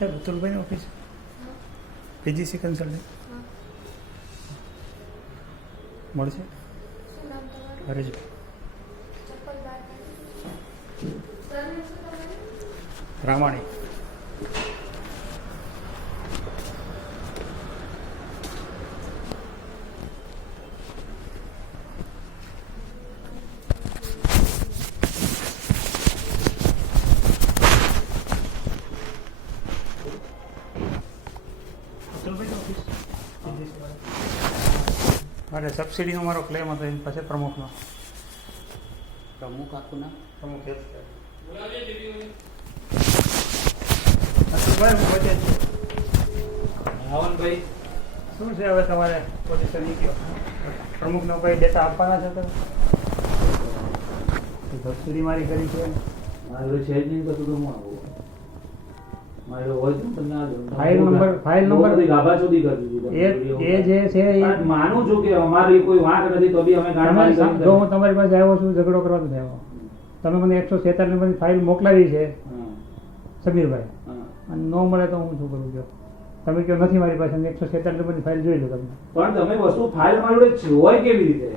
સાહેબ અતુલભાઈની office પીજીસી consultant મળશે હરેશભાઈ રામાણી અરે સબસિડીનો મારો ક્લેમ હતો એની પાસે પ્રમુખનો પ્રમુખ આખું નામ પ્રમુખ અતુલભાઈ હું વચ્ચે છું રાવણભાઈ શું છે હવે તમારે પોઝિશન કયો પ્રમુખનો કોઈ ડેટા આપવાના છે તમે સબસિડી મારી કરી છે મારું છે જ નહીં તો હું આવું મારો હોય તો તમને આ ફાઇલ નંબર ગાભા સુધી કરી દીધું એ જે છે એ માનું છું કે અમારી કોઈ વાંક નથી તો બી અમે તમે જો હું તમારી પાસે આવ્યો છું ઝઘડો કરવા નથી આવ્યો તમે મને 146 નંબરની ફાઇલ મોકલાવી છે સમીરભાઈ અને ન મળે તો હું શું કરું છો તમે કહો નથી મારી પાસે 146 નંબરની ફાઇલ જોઈ લો તમે પણ તમે વસ્તુ ફાઇલ મારી જોડે હોય કેવી રીતે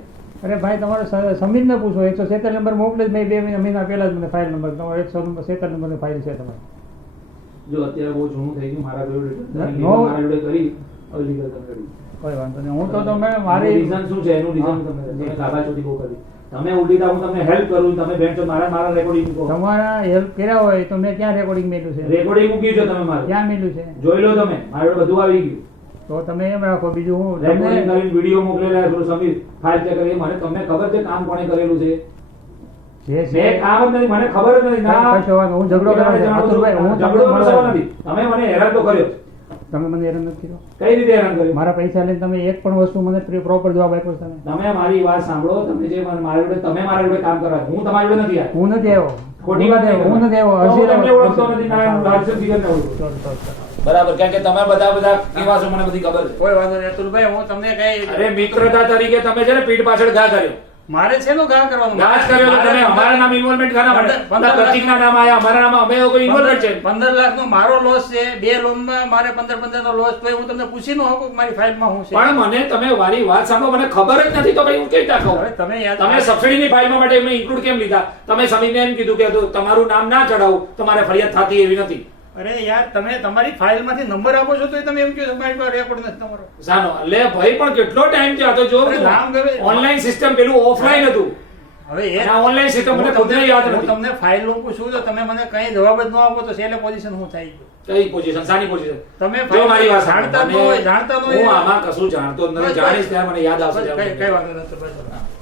અરે ભાઈ તમારે સમીરને પૂછો 146 નંબર મોકલે જ મેં 2 મહિના પહેલા જ મને ફાઇલ નંબર તમારો 146 નંબરની ફાઇલ છે તમારી જો અત્યારે બહુ જૂનું થઈ ગયું મારા જોડે કરી અલીગલ કરી કોઈ વાંધો નહીં હું તો તમે મારી રીઝન શું છે એનું રીઝન તમે ગાભા સુધી બહુ કરી તમે ઉલટા હું તમને હેલ્પ કરું તમે બેન છો મારા રેકોર્ડિંગ મૂકો તમારા હેલ્પ કર્યા હોય તો મેં ક્યાં રેકોર્ડિંગ મેળ્યું છે રેકોર્ડિંગ મૂકી છે તમે મારે ક્યાં મેળ્યું છે જોઈ લો તમે મારે બધું આવી ગયું તો તમે એમ રાખો બીજું હું રેકોર્ડિંગ કરીને વિડિયો મોકલેલા છે સમીર ફાઇલ ચેક કરી મને તમને ખબર છે કામ કોણે કરેલું છે જે મે કામ જ નથી મને ખબર જ નથી ના કશો વાંધો હું ઝઘડો કરવા છે અતુલભાઈ હું ઝઘડો કરવા નથી તમે મને હેરાન તો કર્યો તમે મને હેરાન નથી કર્યો કઈ રીતે હેરાન કર્યો મારા પૈસા લઈને તમે એક પણ વસ્તુ મને પ્રોપર જવાબ આપ્યો તમે તમે મારી વાત સાંભળો તમે જે મારી જોડે તમે મારા જોડે કામ કરવા હું તમારી જોડે નથી આવ્યો હું નથી આવ્યો ખોટી વાત હું નથી આવ્યો હજી તમને ઓળખતો નથી ના રાજ્ય દિગરને ઓળખતો બરાબર કારણ કે તમે બધા કેવા છો મને બધી ખબર છે કોઈ વાંધો નહીં અતુલભાઈ હું તમને કઈ અરે મિત્રતા તરીકે તમે છે ને પીઠ પાછળ ઘા કર્યો મારે છે નો ઘા કરવાનું ઘા કર્યો તો તમે અમારા નામ ઇન્વોલ્વમેન્ટ ઘણા માટે પ્રતિકના નામ આયા અમારા નામ અમે કોઈ ઇન્વોલ્વમેન્ટ છે 15 લાખ નો મારો લોસ છે 2 લોનમાં મારે 15 નો લોસ તો હું તમને પૂછી નો હકું મારી ફાઇલમાં હું છે પણ મને તમે મારી વાત સાંભળો મને ખબર જ નથી તો ભાઈ હું કેવી રીતે કહું હવે તમે યાદ તમે સબસિડીની ફાઇલમાં માટે મેં ઇન્ક્લુડ કેમ લીધા તમે સમીરને એમ કીધું કે તમારું નામ ના ચડાવું તમારે ફરિયાદ થતી એવી નથી અરે યાર તમે તમારી ફાઇલમાંથી નંબર આપો છો તો તમે એમ કહો છો મારી પાસે રેકોર્ડ નથી તમારો સાનો લે ભાઈ પણ કેટલો ટાઈમ થયો તો જો નામ ગમે ઓનલાઈન સિસ્ટમ પેલું ઓફલાઈન હતું હવે એ ઓનલાઈન સિસ્ટમ મને ખુદને યાદ હું નથી તમને ફાઇલ નું પૂછું તો તમે મને કઈ જવાબ જ ન આપો તો છેલ્લે પોઝિશન હું થઈ ગયું કઈ પોઝિશન સાની પોઝિશન તમે જો મારી વાત જાણતા ન હોય હું આમાં કશું જાણતો જ નથી જાણીશ ત્યારે મને યાદ આવશે કઈ વાંધો નથી.